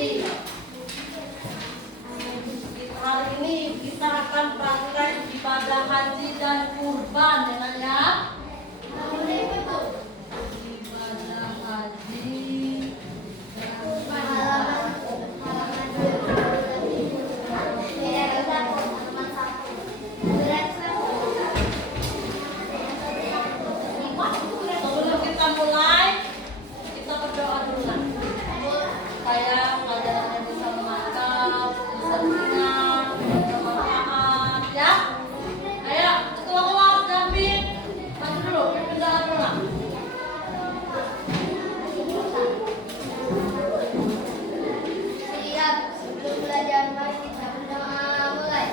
haji. Hari ini kita akan praktek ibadah haji dan kurban, ya Nak ya. Ibadah haji. Sebelum kita mulai, kita berdoa dulu lah. Supaya pelajarannya bisa mantap, bisa ringan, bermanfaat, ya. Ayo, ketua kelas David, maju dulu, berdoa dulu lah. Siap, sebelum belajar mari kita berdoa mulai.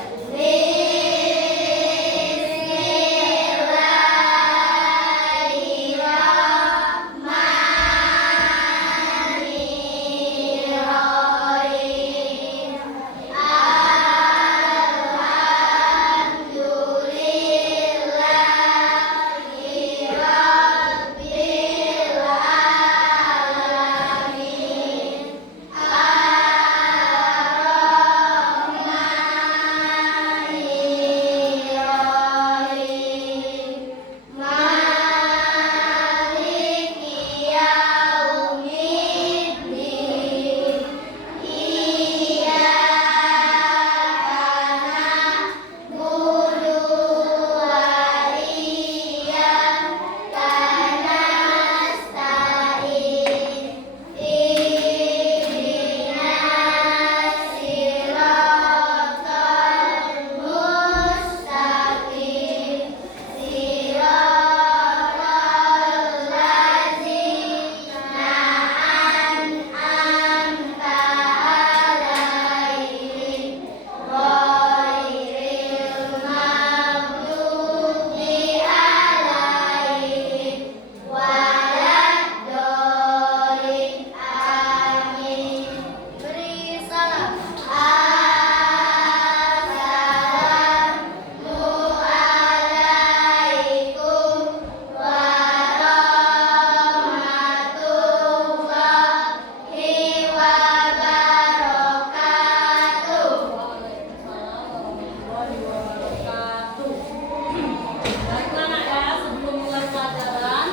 Baiklah Nak ya, sebelum mulai pelajaran,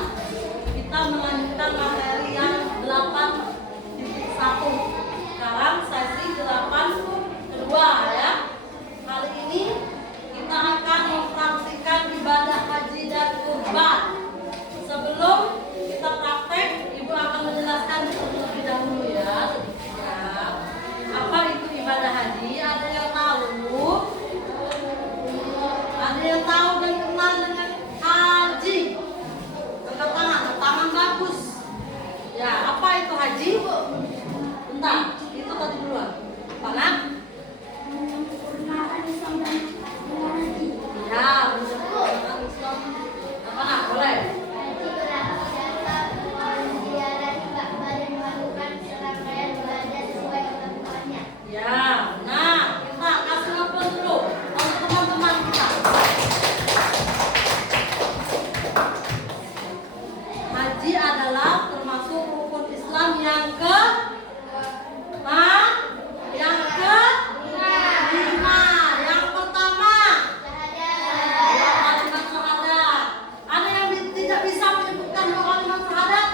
kita melanjutkan materi yang 8.1. Sekarang sesi 8 kedua ya. Kali ini kita akan mempraktikkan ibadah haji dan kurban. Sebelum kita praktek, Ibu akan menjelaskan terlebih dahulu ya, sedikitnya. Apa itu ibadah haji? Ada yang tahu? Ada yang tahu dan kenal dengan haji? Angkat tangan bagus. Ya, apa itu haji? Bentar, itu tadi duluan. Apa Nak? Menyempurnakan Islam dan haji. Ya, menyempurnakan Islam. Apa Nak? Boleh? Haji berangkat menziarahi Ka'bah dan melakukan serangkaian ibadah sesuai ketentuannya. Ya, nah, kita kasih ngobrol dulu untuk teman-teman kita. Haji adalah termasuk rukun Islam yang kelima. Yang pertama, kalimat syahadat. Ada yang tidak bisa menyebutkan dua kalimat syahadat?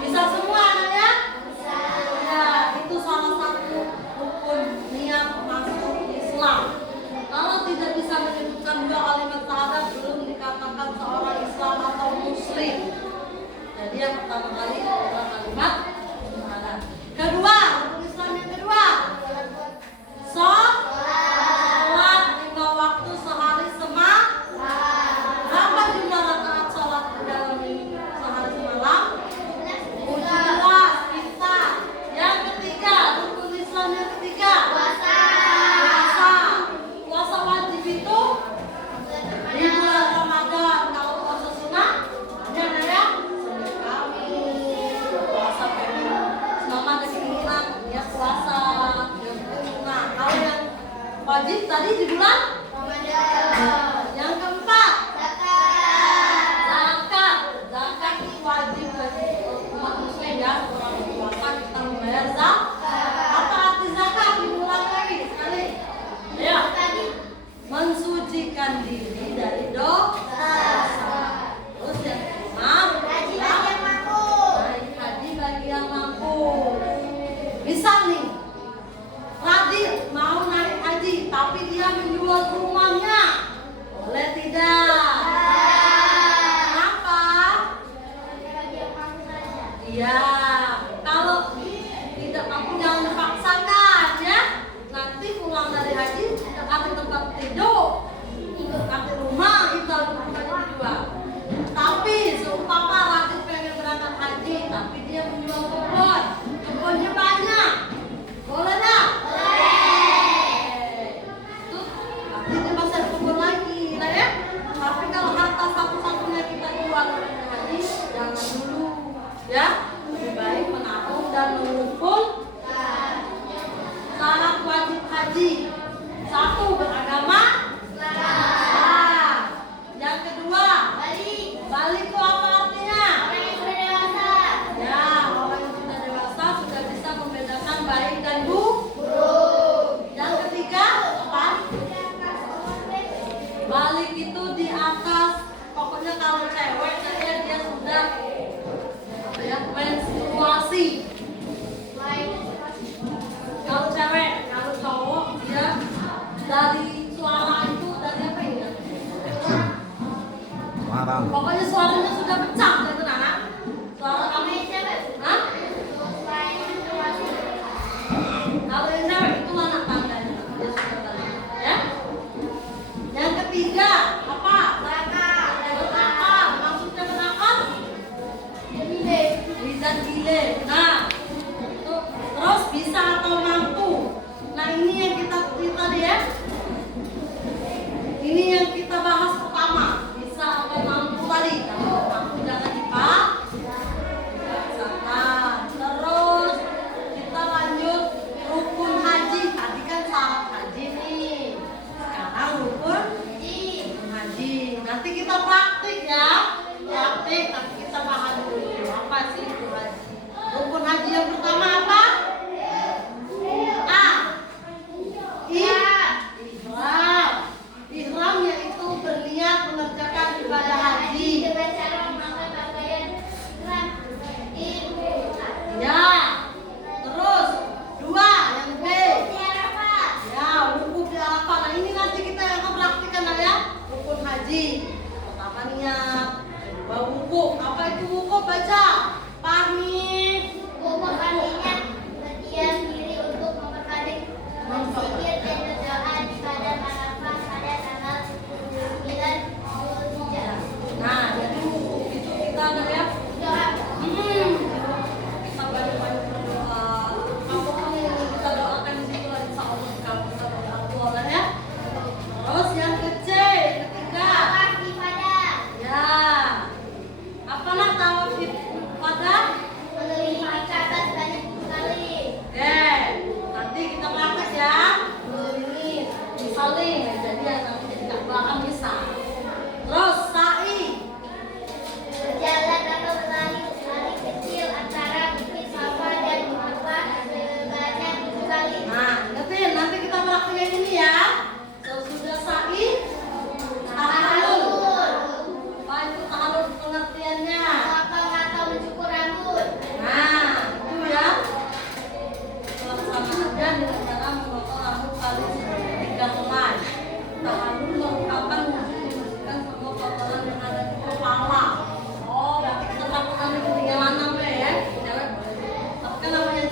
Bisa semua Anak ya? Ya, itu salah satu rukun niat masuk Islam. Kalau tidak bisa menyebutkan dua kalimat syahadat, belum dikatakan seorang Islam atau Muslim. Jadi yang pertama kali adalah kalimat syahadat. Kedua, rukun Islam yang kedua, sholat 5 waktu sehari berapa jumlah rakaat sholat dalam sehari semalam? 17 kita. Yang ketiga, rukun Islam yang ketiga, puasa. Puasa wajib itu di bulan Ramadan. Kalau puasa sunnah ada ya? Senin Kamis, puasa selama ada keinginan ya puasa. Nah, kalau yang wajib tadi di bulan Ramadan. yang keempat, Zakat. zakat itu wajib bagi umat muslim ya. Setelah berpuasa kita membayar zakat.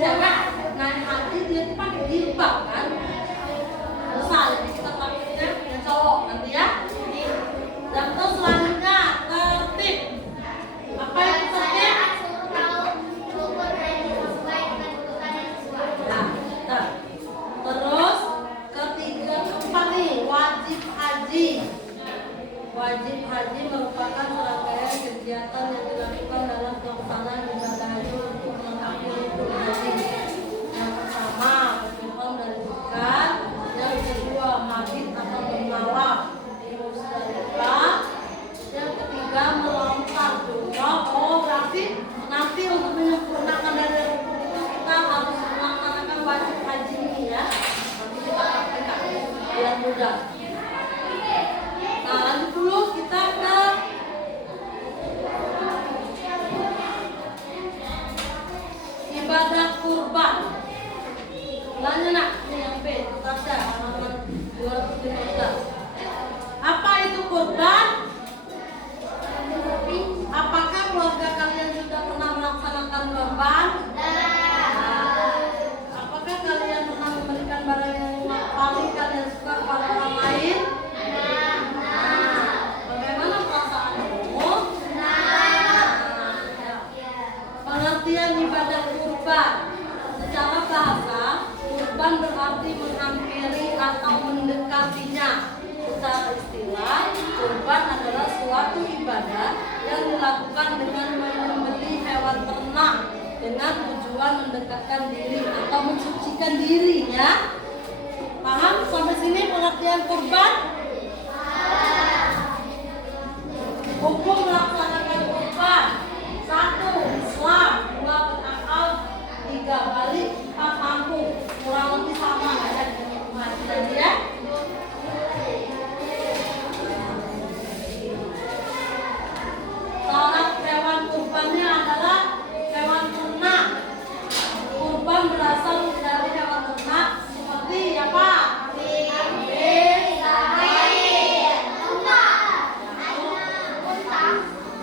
cewek naik haji dia tuh pakai jilbab kan. Dosa, jadi kita pakai yang cowok nanti ya. Dan terus selanjutnya tertib. Apa itu tertib? Nah, terus ketiga keempat nih wajib haji. Wajib haji merupakan serangkaian kegiatan yang dilakukan dalam pelaksanaan ibadah haji untuk melengkapi rukun haji. Yang pertama berihram dan ikat. Yang kedua mabit atau bermalam di Musdalifah. Yang ketiga melontar jumrah. Oh berarti nanti untuk menyempurnakan dari rukun itu kita harus melaksanakan wajib haji ini ya. Nanti kita praktekkan biar mudah. Nah lanjut dulu kita ke ibadah kurban. Lanjut nak, ini yang B, Tasya, halaman 215. Apa itu kurban? Apakah keluarga kalian sudah pernah melaksanakan kurban? Apakah kalian pernah memberikan barang yang paling kalian suka kepada orang lain? Bagaimana perasaanmu? Pengertian ibadah kurban. Secara bahasa, kurban berarti menghampiri atau mendekatinya. Secara istilah, kurban adalah suatu ibadah yang dilakukan dengan menyembelih hewan ternak dengan tujuan mendekatkan diri atau mensucikan dirinya. Paham sampai sini pengertian kurban? Hukum melaksanakan kurban: 1. Islam, 2. berakal, 3. balik, 4. mampu. Kurang lebih sama ya dengan haji tadi ya. Syarat hewan kurbannya adalah hewan ternak. Kurban berasal dari hewan ternak seperti apa?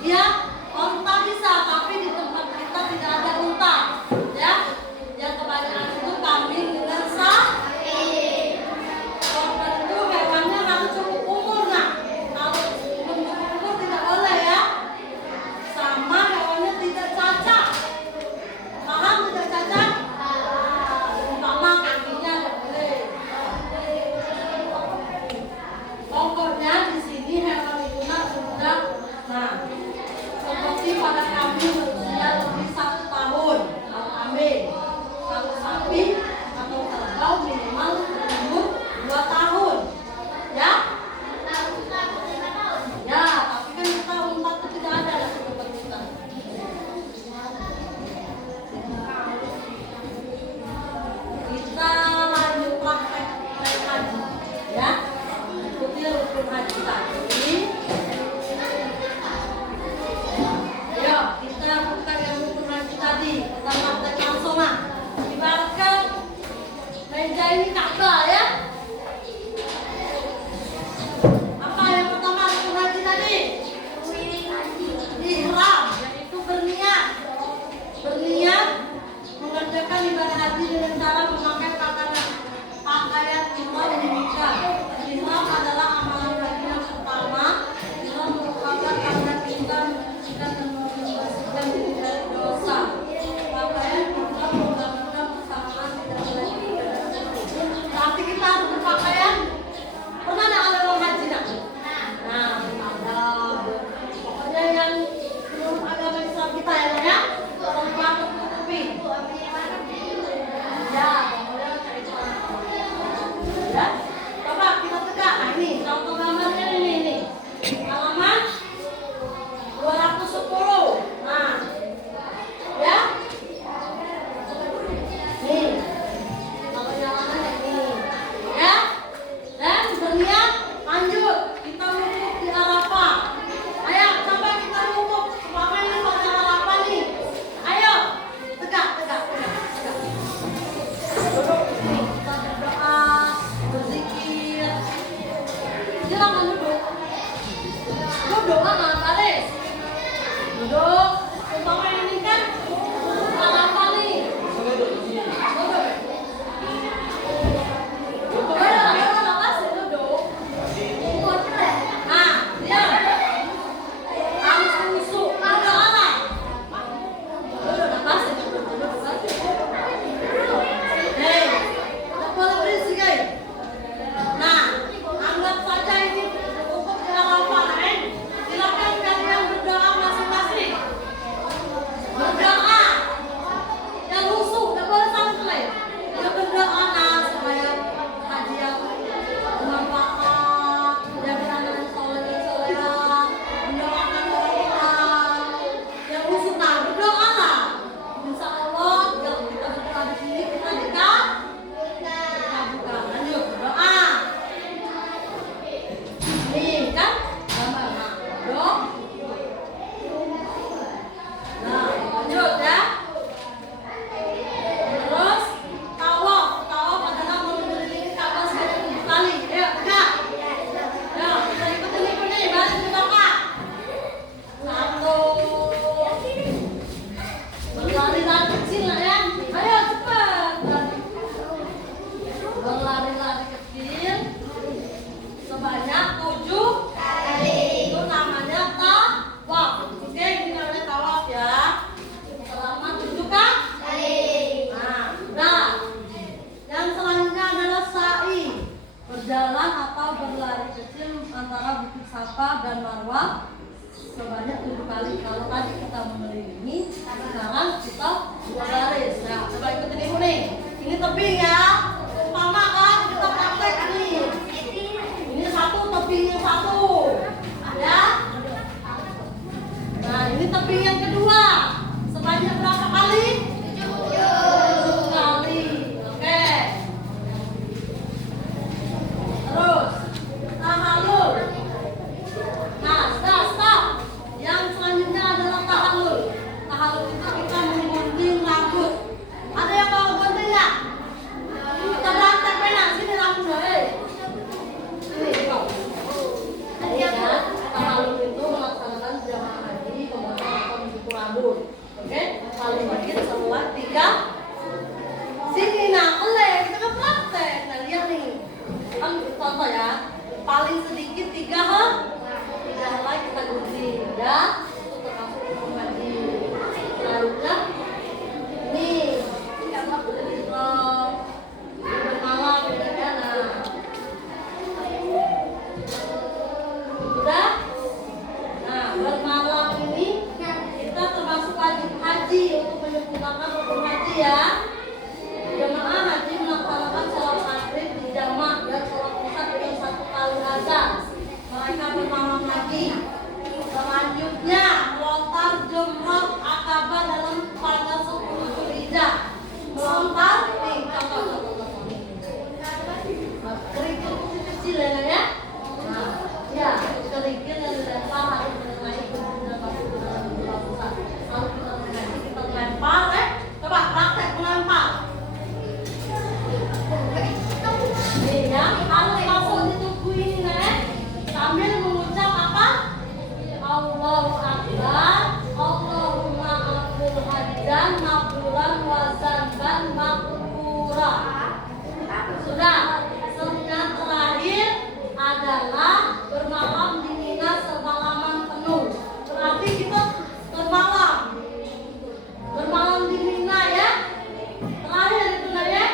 Ya, onta bisa, tapi di tempat kita tidak ada onta. Ya, yang kebanyakan itu kambing dengan sapi. Korban itu hewannya harus cukup umur nak. Kalau belum cukup umur tidak boleh ya. Sama hewannya tidak cacat. Paham tidak cacat? Umpama kakinya tidak boleh. Pokoknya di sini hewan itu nak sudah seperti pada kambing berusia lebih 1 tahun atau kambing. Kalau sapi atau kerbau minimal berumur 2 tahun. Ya? Ya, tapi kan kita unta itu tidak ada di tempat kita. Kita lanjut praktek haji. Ya? Ikuti rukun haji tadi. Yuk, kita buka yang rukun haji tadi. Kita praktek langsung lah. Ibaratkan meja ini Ka'bah ya. Apa yang pertama rukun haji tadi? Ihram, yaitu berniat. Berniat mengerjakan ibadah haji dengan cara memakai pakaian ihram di Mekah. Ihram adalah amalan haji yang pertama. Ihram merupakan tanda kita mensucikan dan membersihkan diri dari dosa. Pakaian ihram menggambarkan persamaan tidak boleh ibadah haji. Berarti kita harus berpakaian. Pernah nggak ada orang haji nak? Nah, ada. Pokoknya yang menurut agama Islam kita ya, perempuan tertutupi. Ya, pokoknya kayak itu. Ya, coba kita tegak. Nah ini contoh gambarnya ini. Halaman 210. contoh ya. Paling sedikit 3 helai kita gunting ya. Itu termasuk hukum haji. Selanjutnya nih bermalam ya. Sudah? Nah, bermalam ini kita termasuk wajib haji untuk menyempurnakan rukun haji ya. Jemaah haji melaksanakan sholat maghrib di jamak dan sholat isya dengan 1 kali azan. Mereka bermalam lagi. Selanjutnya melontar jumroh akabah dalam tanggal 10 Zulhijjah. Melontar nih contoh. Kerikil kecil ya. Nah, ya kerikil yang dilempar harus mengenai kemudian pusat. Lalu kita melempar coba praktek melempar. Nih ya, harus langsung ditubuh ini sambil mengucap apa? Allahu Akbar, Allahumma aghfir hajjan mabruran wa zanban maghfura. Sudah. Sunat terakhir adalah bermalam di Mina semalaman penuh. Berarti kita bermalam di Mina ya. Terakhir itu ya.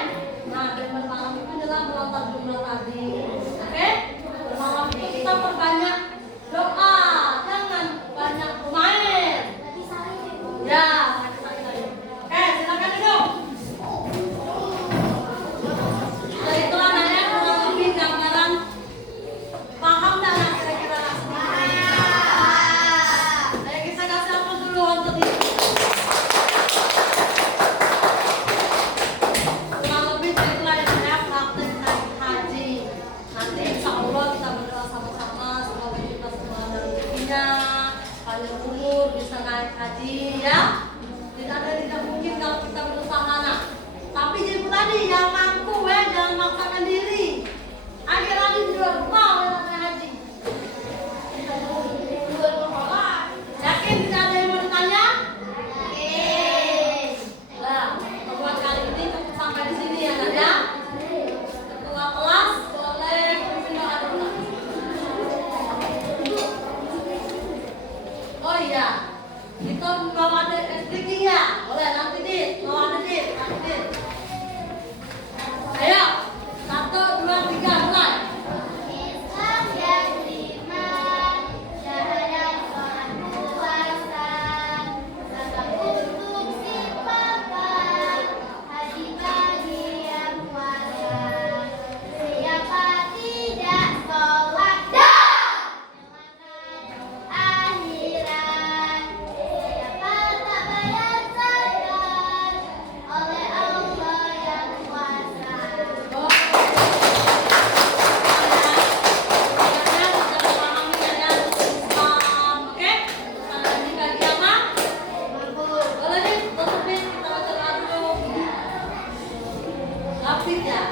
Nah, dan bermalam itu adalah melontar jumlah tadi. Oke? Bermalam ini kita perbanyak doa, jangan banyak bermain. Ya, oke, silakan duduk. Jadi itulah nanya kurang lebih gambaran paham dan kira-kira ayo kita kasih apa dulu untuk ini. Kurang lebih itulah yang saya praktek haji. Nanti insya Allah kita berdoa sama-sama semoga kita semua ada rezekinya, panjang umur, bisa naik haji ya. Tidak mungkin kalau kita berusaha nak. Tapi jadi tadi yang mampu jangan maksakan diri. Akhirnya di luar rumah naik haji. Yakin tidak ada yang mau ditanya? Nah, buat kali ini cukup sampai di sini ya kan ya. Ketua kelas boleh pimpin doa dulu. Oh iya, itu mau ada speaking ya? Boleh nanti dit, mau ada dit, nanti dit. Ayo, 1, 2, 3, mulai. Islam yang beriman, syahadat sholat puasa, zakat untuk si papa, haji bagi yang puasa. Siapa tidak sholat dan akhirat, siapa tak bayar zakat oleh Allah yang kuasa. Oh. Kalian sudah memahami ayat Islam, oke? Kalian dibagi apa? Boleh nih, tutup nih, kita baca doa dulu. Lapis ya.